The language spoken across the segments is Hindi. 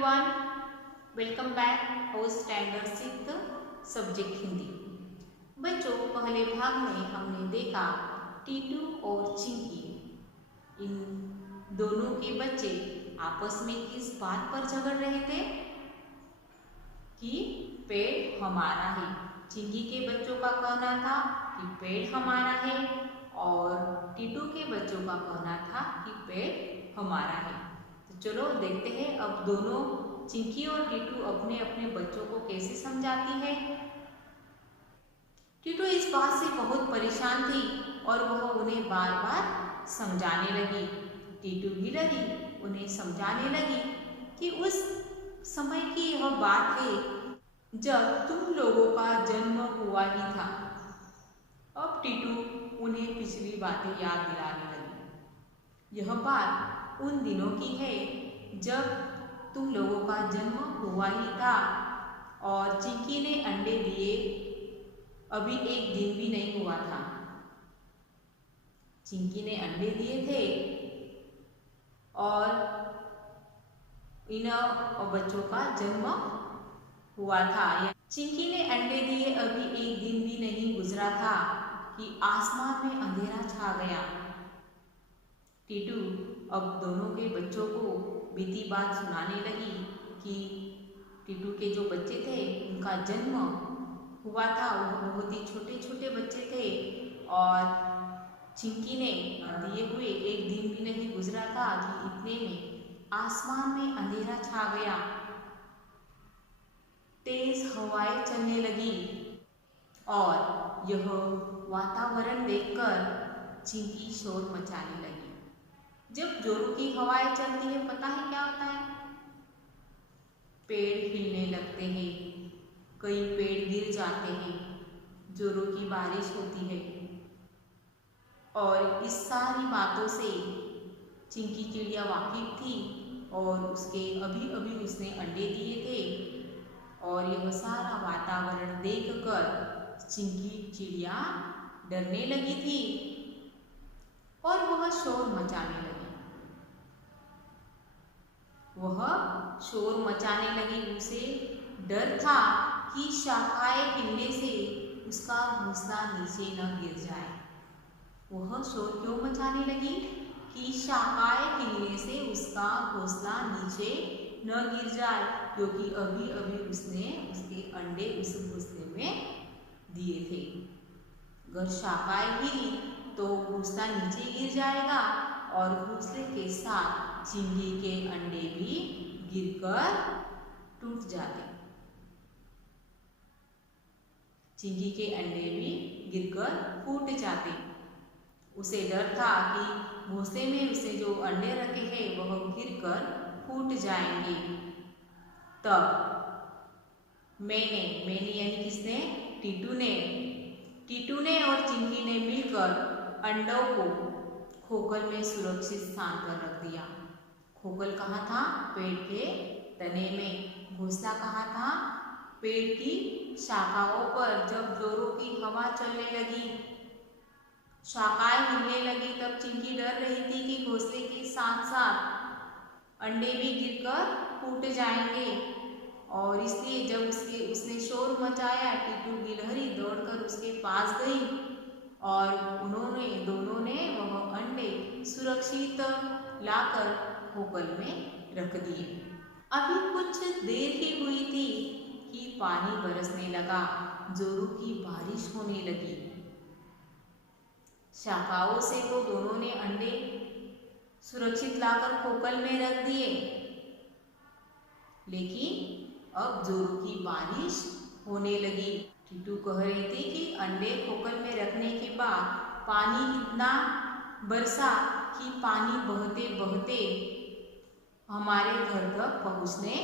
everyone, welcome back our standard 6th subject Hindi. बच्चों, पहले भाग में हमने देखा टीटू और चिंकी, इन दोनों के बच्चे आपस में किस बात पर झगड़ रहे थे कि पेड़ हमारा है। चिंकी के बच्चों का कहना था कि पेड़ हमारा है और टीटू के बच्चों का कहना था कि पेड़ हमारा है। तो चलो देखते हैं अब दोनों चिंकी और टीटू अपने अपने बच्चों को कैसे समझाती है। टीटू इस बात से बहुत परेशान थी और वह उन्हें बार बार समझाने लगी। टीटू भी लगी उन्हें समझाने लगी कि उस समय की यह बात है जब तुम लोगों का जन्म हुआ ही था। अब टीटू उन्हें पिछली बातें याद दिलाने लगी। यह बात उन दिनों की है जब तुम लोगों का जन्म हुआ ही था और चिंकी ने अंडे दिए अभी एक दिन भी नहीं हुआ था। चिंकी ने अंडे दिए थे और इन बच्चों का जन्म हुआ था। चिंकी ने अंडे दिए अभी एक दिन भी नहीं गुजरा था कि आसमान में अंधेरा छा गया। टीटू अब दोनों के बच्चों को बीती बात सुनाने लगी कि टीटू के जो बच्चे थे उनका जन्म हुआ था, वो बहुत ही छोटे छोटे बच्चे थे और चिंकी ने दिए हुए एक दिन भी नहीं गुजरा था कि इतने में आसमान में अंधेरा छा गया। तेज हवाएं चलने लगी और यह वातावरण देखकर चिंकी शोर मचाने लगी। जब जोरों की हवाएं चलती है, पता है क्या होता है? पेड़ हिलने लगते हैं, कई पेड़ गिर जाते हैं, जोरों की बारिश होती है। और इस सारी बातों से चिंकी चिड़िया वाकिफ थी और उसके अभी अभी उसने अंडे दिए थे और यह सारा वातावरण देखकर चिंकी चिड़िया डरने लगी थी और वह शोर मचाने लगी। वह शोर मचाने लगी, उसे डर था कि शाखाएं हिलने से उसका घोंसला नीचे न गिर जाए। वह शोर क्यों मचाने लगी कि शाखाएं हिलने से उसका घोंसला नीचे न गिर जाए, क्योंकि अभी अभी उसने उसके अंडे उस घोंसले में दिए थे। अगर शाखाएं हिली तो घोंसला नीचे गिर जाएगा और घोंसले के साथ चिंकी के अंडे भी गिरकर टूट जाते। चिंकी के अंडे भी गिरकर फूट जाते। उसे डर था कि घोंसले में उसे जो अंडे रखे हैं वह गिरकर फूट जाएंगे। तब मैंने यानी किसने? टीटू ने और चिंकी ने मिलकर अंडों को खोखल में सुरक्षित स्थान पर रख दिया। खोखल कहाँ था? पेड़ के तने में। घोंसला कहाँ था? पेड़ की शाखाओं पर। जब जोरों की हवा चलने लगी, शाखाएं हिलने लगी, तब चिंकी डर रही थी कि घोंसले के साथ साथ अंडे भी गिरकर फूट जाएंगे और इसलिए जब उसने शोर मचाया, टीटू गिलहरी दौड़कर उसके पास गई और दोनों ने वह अंडे सुरक्षित लाकर खोखल में रख दिए। अभी कुछ देर ही हुई थी कि पानी बरसने लगा, जोरों की बारिश होने लगी। शाखाओं से तो दोनों ने अंडे सुरक्षित लाकर खोखल में रख दिए, लेकिन अब जोरों की बारिश होने लगी। टीटू कह रही थी कि अंडे खोखल में रखने के बाद पानी इतना बरसा कि पानी बहते बहते हमारे घर तक पहुँचने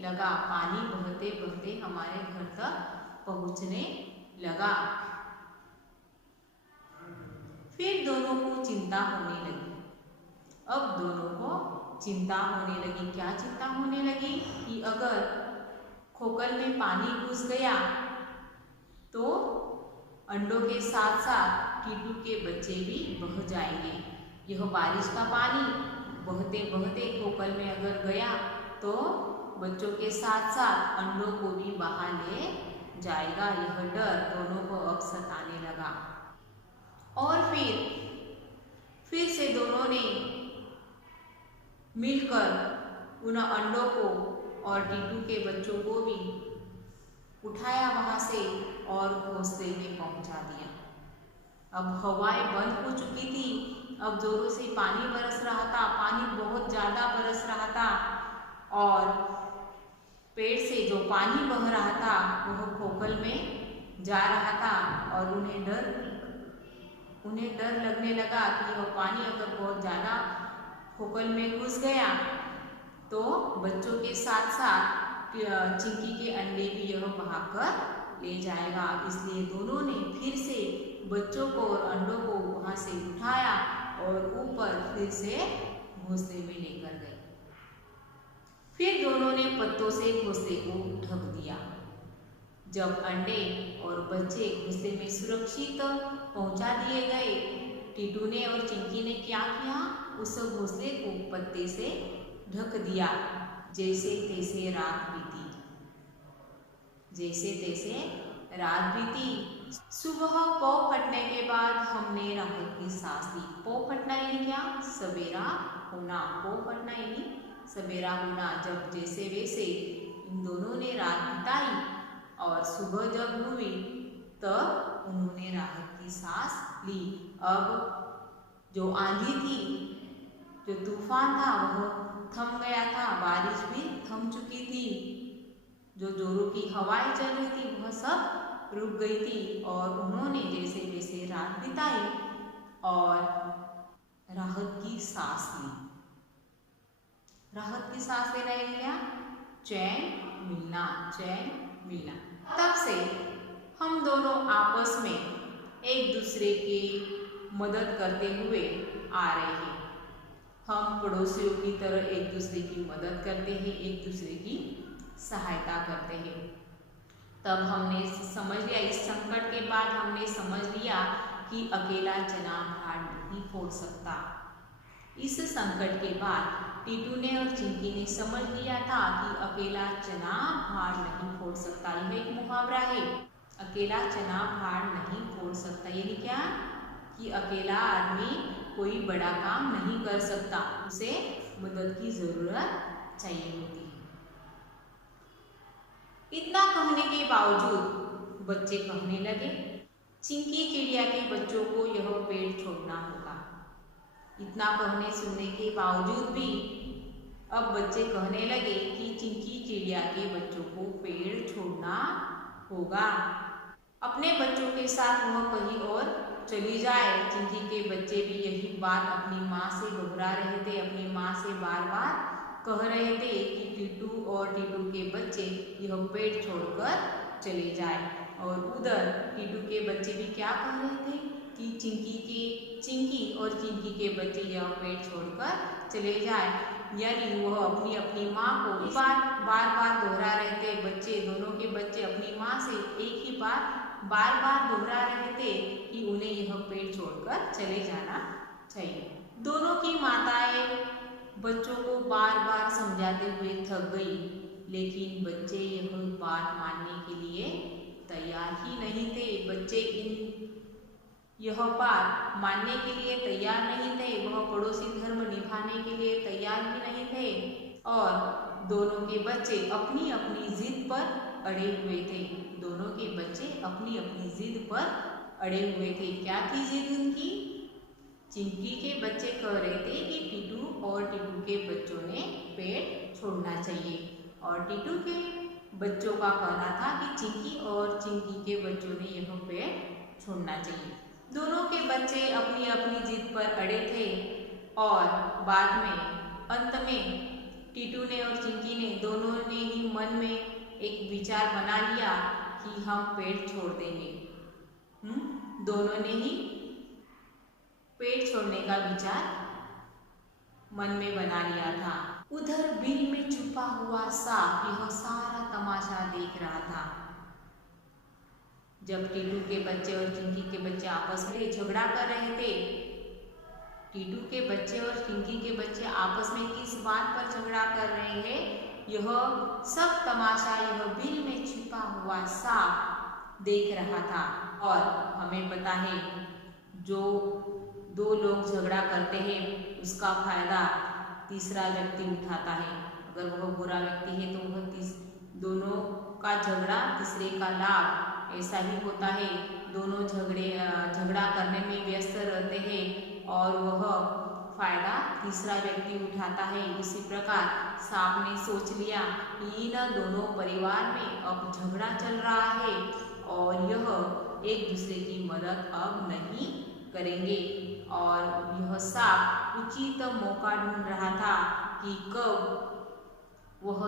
लगा। पानी बहते बहते हमारे घर तक पहुँचने लगा। फिर दोनों को चिंता होने लगी। अब दोनों को चिंता होने लगी। क्या चिंता होने लगी? कि अगर खोखल में पानी घुस गया तो अंडों के साथ साथ टीटू के बच्चे भी बह जाएंगे। यह बारिश का पानी बहते बहते खोखल में अगर गया तो बच्चों के साथ साथ अंडों को भी बाहर ले जाएगा। यह डर दोनों को अब सताने लगा और फिर से दोनों ने मिलकर उन अंडों को और टीटू के बच्चों को भी उठाया वहां से और घोंसले में पहुंचा दिया। अब हवाएं बंद हो चुकी थी। अब जोरों से पानी बरस रहा था, पानी बहुत ज्यादा बरस रहा था और पेड़ से जो पानी बह रहा था वह खोखल में जा रहा था और उन्हें डर लगने लगा कि वह पानी अगर बहुत ज्यादा खोखल में घुस गया तो बच्चों के साथ साथ चिंकी के अंडे भी यह बहाकर ले जाएगा। इसलिए दोनों ने फिर से बच्चों को और अंडों को वहां से उठाया और ऊपर फिर से घोंसले में लेकर गए। फिर दोनों ने पत्तों से घोंसले को ढक दिया। जब अंडे और बच्चे घोंसले में सुरक्षित पहुंचा दिए गए, टीटू ने और चिंकी ने क्या किया, उस घोंसले को पत्ते से ढक दिया। जैसे तैसे रात बीती। सुबह पौ फटने के बाद हमने राहत की सांस ली। पौ फटना यानी क्या, सवेरा होना। पौ फटना यानी सवेरा होना। जब जैसे वैसे इन दोनों ने रात बिताई और सुबह जब हुई तब उन्होंने राहत की सांस ली। अब जो आंधी थी, जो तूफान था वह थम गया था, बारिश भी थम चुकी थी। जो जोरों की हवाएं चल रही थी वह सब रुक गई थी और उन्होंने जैसे वैसे रात बिताई और राहत की सांस ली। राहत की सांस लेना यानी क्या, चैन मिलना। तब से हम दोनों आपस में एक दूसरे की मदद करते हुए आ रहे हैं। हम पड़ोसियों की तरह एक दूसरे की मदद करते हैं, एक दूसरे की सहायता करते हैं। तब हमने समझ लिया, इस संकट के बाद हमने समझ लिया कि अकेला चना भार नहीं फोड़ सकता। इस संकट के बाद टीटू ने और चिंकी ने समझ लिया था कि अकेला चना भार नहीं फोड़ सकता। यह एक मुहावरा है, अकेला चना भार नहीं फोड़ सकता। यानी क्या कि अकेला आदमी कोई बड़ा काम नहीं कर सकता, उसे मदद की जरूरत चाहिए होती है। इतना कहने के बावजूद बच्चे कहने लगे, चिंकी चिड़िया के बच्चों को यह पेड़ छोड़ना होगा। इतना कहने सुनने के बावजूद भी अब बच्चे कहने लगे कि चिंकी चिड़िया के बच्चों को पेड़ छोड़ना होगा। अपने बच्चों के साथ वह कहीं और चली जाए। चिंकी के बच्चे भी यही बात अपनी माँ से दोहरा रहे थे, अपनी माँ से बार बार कह रहे थे कि टीटू और टीटू के बच्चे यह पेड़ छोड़कर चले जाए। और उधर टीटू के बच्चे भी क्या कह रहे थे कि चिंकी और चिंकी के बच्चे यह पेड़ छोड़कर चले जाए। यानी वह अपनी अपनी माँ को इस बार बार दोहरा रहे थे। बच्चे, दोनों के बच्चे अपनी माँ से एक ही बात बार दोहरा रहे थे कि उन्हें यह पेड़ छोड़कर चले जाना चाहिए। दोनों की माताएं बच्चों को बार बार समझाते हुए थक गई, लेकिन बच्चे यह बात मानने के लिए तैयार ही नहीं थे। बच्चे यह बात मानने के लिए तैयार नहीं थे। वह पड़ोसी धर्म निभाने के लिए तैयार भी नहीं थे और दोनों के बच्चे अपनी अपनी जिद पर अड़े हुए थे। दोनों के बच्चे अपनी अपनी जिद पर अड़े हुए थे। क्या थी जिद उनकी? चिंकी के बच्चे कह रहे थे कि टीटू और टीटू के बच्चों ने पेड़ छोड़ना चाहिए और टीटू के बच्चों का कहना था कि चिंकी और चिंकी के बच्चों ने यह पेड़ छोड़ना चाहिए। दोनों के बच्चे अपनी अपनी जिद पर अड़े थे और बाद में अंत में टीटू ने और चिंकी ने दोनों ने ही मन में एक विचार बना लिया कि हम पेड़ छोड़ देंगे। दोनों ने ही पेड़ छोड़ने का विचार मन में बना लिया था। उधर बिल में छुपा हुआ सांप यह सारा तमाशा देख रहा था। जब टीटू के बच्चे और चिंकी के बच्चे आपस में झगड़ा कर रहे थे, टीटू के बच्चे और चिंकी के बच्चे आपस में किस बात पर झगड़ा कर रहे हैं यह सब तमाशा यह बिल में छिपा हुआ सांप देख रहा था। और हमें पता है जो दो लोग झगड़ा करते हैं उसका फायदा तीसरा व्यक्ति उठाता है। अगर वह बुरा व्यक्ति है तो वह दोनों का झगड़ा तीसरे का लाभ, ऐसा ही होता है। दोनों झगड़ा करने में व्यस्त रहते हैं और वह फायदा तीसरा व्यक्ति उठाता है। इसी प्रकार सांप ने सोच लिया इन दोनों परिवार में अब झगड़ा चल रहा है और यह एक दूसरे की मदद अब नहीं करेंगे। और यह सांप उचित मौका ढूंढ रहा था कि कब वह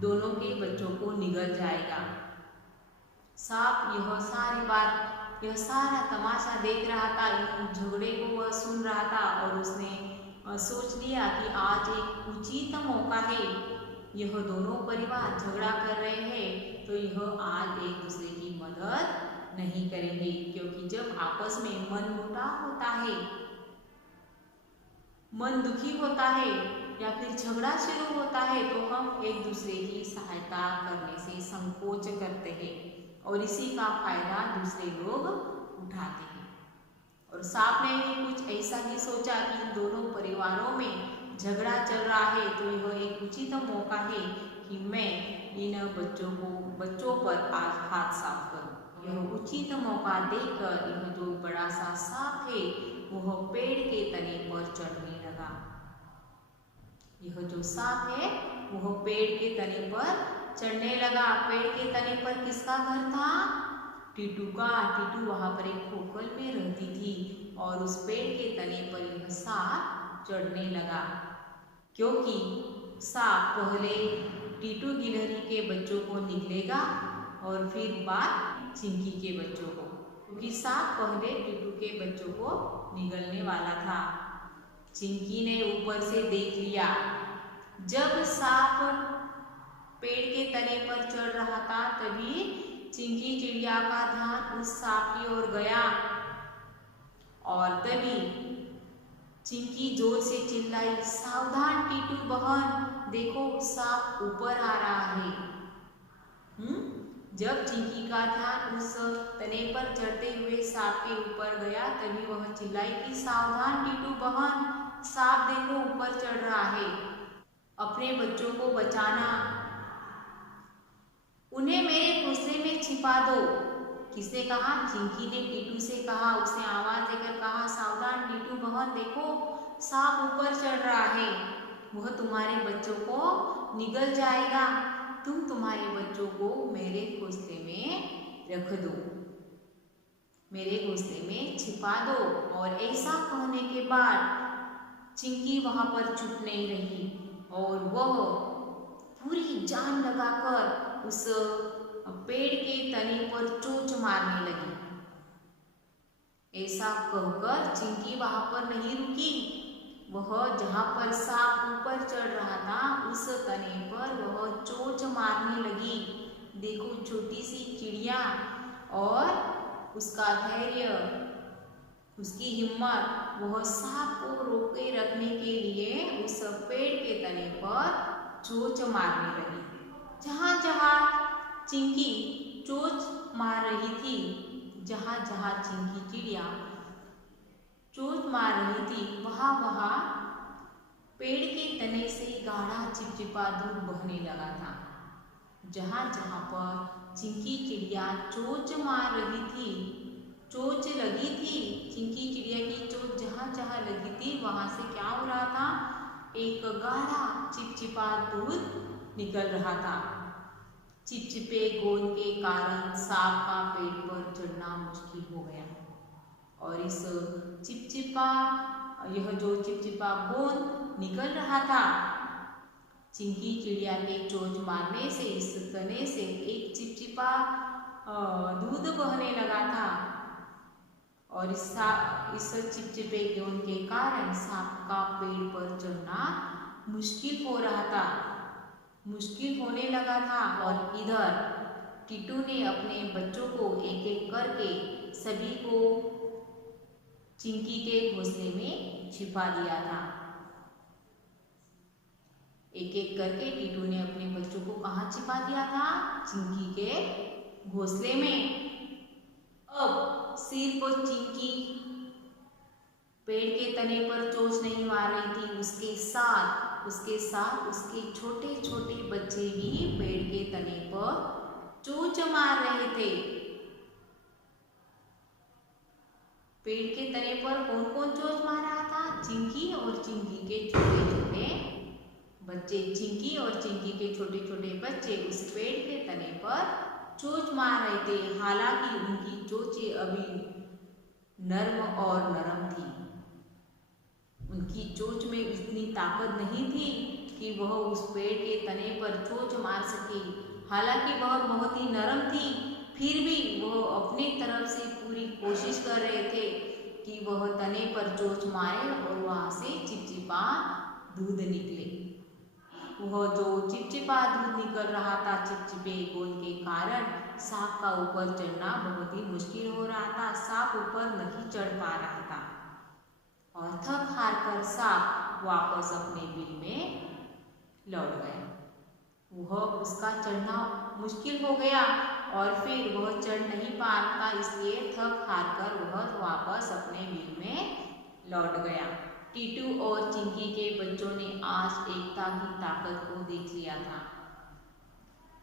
दोनों के बच्चों को निगल जाएगा। सांप यह सारा तमाशा देख रहा था, इन झगड़े को वह सुन रहा था और उसने सोच लिया कि आज एक उचित मौका है। यह दोनों परिवार झगड़ा कर रहे हैं तो यह आज एक दूसरे की मदद नहीं करेंगे, क्योंकि जब आपस में मनमुटाव होता है, मन दुखी होता है या फिर झगड़ा शुरू होता है तो हम एक दूसरे की सहायता करने से संकोच करते हैं और इसी का फायदा दूसरे लोग उठाते हैं। और सांप ने भी कुछ ऐसा ही सोचा कि इन दोनों परिवारों में झगड़ा चल रहा है तो यह एक उचित मौका है कि मैं इन बच्चों पर आज हाथ साफ करूं। यह उचित मौका देखकर यह जो बड़ा सा सांप है वह पेड़ के तने पर चढ़ने लगा। यह जो सांप है वह पेड़ के तने पर चढ़ने लगा। पेड़ के तने पर किसका घर था? टीटू का। टीटू वहां पर एक खोखल में रहती थी और उस पेड़ के तने पर यह सांप चढ़ने लगा, क्योंकि सांप पहले टीटू गिलहरी के बच्चों को निगलेगा और फिर बाद चिंकी के बच्चों को, क्योंकि सांप पहले टीटू के बच्चों को निगलने वाला था। चिंकी ने ऊपर से देख लिया। जब सांप पेड़ के तने पर चढ़ रहा था तभी चिंकी चिड़िया का ध्यान उस सांप की ओर गया और तभी चिंकी जोर से चिल्लाई, सावधान टीटू बहन, देखो सांप ऊपर आ रहा है। जब चिंकी का ध्यान उस तने पर चढ़ते हुए सांप के ऊपर गया तभी वह चिल्लाई कि सावधान टीटू बहन, सांप देखो ऊपर चढ़ रहा है, अपने बच्चों को बचाना, उन्हें मेरे घोंसले में छिपा दो। किसने कहा? चिंकी ने टीटू से कहा। उसने आवाज देकर कहा, सावधान टीटू बहन, देखो सांप ऊपर चढ़ रहा है, वह तुम्हारे बच्चों को निगल जाएगा, तुम तुम्हारे बच्चों को मेरे घोंसले में रख दो, मेरे घोंसले में छिपा दो। और ऐसा कहने के बाद चिंकी वहां पर चुप नहीं रही और वह पूरी जान लगाकर उस पेड़ के तने पर चोंच मारने लगी। ऐसा कहकर चिंकी वहां पर नहीं रुकी, वह जहां पर सांप ऊपर चढ़ रहा था उस तने पर वह चोंच मारने लगी। देखो छोटी सी चिड़िया और उसका धैर्य, उसकी हिम्मत, वह सांप को रोके रखने के लिए उस पेड़ के तने पर चोंच मारने लगी। जहां जहां चिंकी चोंच मार रही थी, जहां जहां चिंकी चिड़िया चोंच मार रही थी वहां वहां पेड़ के तने से गाढ़ा चिपचिपा दूध बहने लगा था। जहां जहां पर चिंकी चिड़िया चोंच मार रही थी, चोंच लगी थी, चिंकी चिड़िया की चोंच जहां जहां लगी थी वहां से क्या हो रहा था? एक गाढ़ा चिपचिपा दूध निकल रहा था। चिपचिपे गोंद के कारण सांप का पेड़ पर चढ़ना मुश्किल हो गया और इस यह जो चिपचिपा गोंद निकल रहा था, चिंकी चिड़िया के चोंच मारने से इस तने से एक चिपचिपा दूध बहने लगा था और इस चिपचिपे गोंद के कारण सांप का पेड़ पर चढ़ना मुश्किल हो रहा था, मुश्किल होने लगा था। और इधर टीटू ने अपने बच्चों को एक एक करके सभी को चिंकी के घोंसले में छिपा दिया था। एक एक करके टीटू ने अपने को कहाँ छिपा दिया था? चिंकी के घोंसले में। अब सिर्फ चिंकी पेड़ के तने पर चोंच नहीं मार रही थी, उसके साथ उसके छोटे छोटे बच्चे भी पेड़ के तने पर चोंच मार रहे थे। पेड़ के तने पर कौन कौन चोंच मार रहा था? चिंकी और चिंकी के छोटे छोटे बच्चे। चिंकी और चिंकी के छोटे छोटे बच्चे उस पेड़ के तने पर चोंच मार रहे थे। हालांकि उनकी चोंचें अभी नर्म और नरम थी। उनकी चोंच में इतनी ताकत नहीं थी कि वह उस पेड़ के तने पर चोंच मार सके। हालांकि वह बहुत ही नरम थी, फिर भी वह अपनी तरफ से पूरी कोशिश कर रहे थे कि वह तने पर चोंच मारे और वहां से चिपचिपा दूध निकले। वह जो चिपचिपा दूध निकल रहा था चिपचिपे गोंद के कारण सांप का ऊपर चढ़ना बहुत ही मुश्किल हो रहा था। सांप ऊपर नहीं चढ़ पा रहा था और थक हार कर सांप वापस अपने बिल में लौट गया। वह उसका चढ़ना मुश्किल हो गया और फिर वह चढ़ नहीं पा रहा था, इसलिए थक हार कर वह वापस अपने बिल में लौट गया। टीटू और चिंकी के बच्चों ने आज एकता की ताकत को देख लिया था।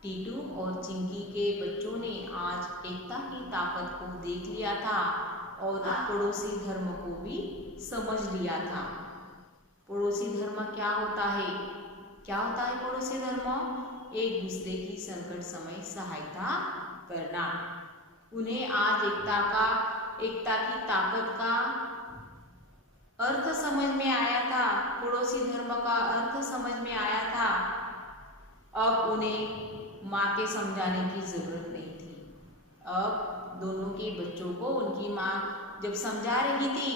टीटू और चिंकी के बच्चों ने आज एकता की ताकत को देख लिया था और पड़ोसी धर्म को भी समझ लिया था। पड़ोसी धर्म क्या होता है? क्या होता है पड़ोसी धर्म? एक दूसरे की संकट समय सहायता करना। उन्हें आज एकता की ताकत का अर्थ समझ में आया था। पड़ोसी धर्म का अर्थ समझ में आया था। अब उन्हें माँ के समझाने की जरूरत नहीं थी। अब दोनों के बच्चों को उनकी माँ जब समझा रही थी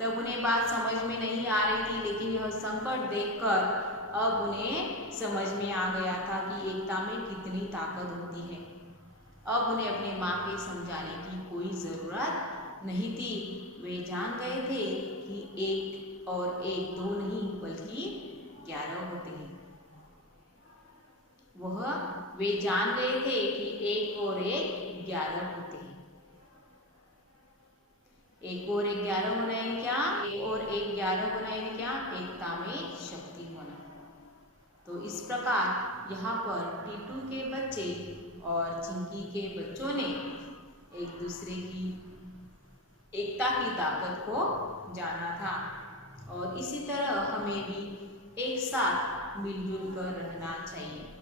तब उन्हें बात समझ में नहीं आ रही थी, लेकिन यह संकट देखकर अब उन्हें समझ में आ गया था कि एकता में कितनी ताकत होती है। अब उन्हें अपने माँ के समझाने की कोई ज़रूरत नहीं थी। वे जान गए थे कि एक और एक दो नहीं बल्कि 11 होते हैं। वे जान गए थे कि एक और एक 11 होते हैं। एक और एक 11 होना है क्या? एक और एक 11 होना है क्या? एकता में शक्ति होना। तो इस प्रकार यहाँ पर टीटू के बच्चे और चिंकी के बच्चों ने एक दूसरे की एकता की ताकत को जाना था और इसी तरह हमें भी एक साथ मिलजुल कर रहना चाहिए।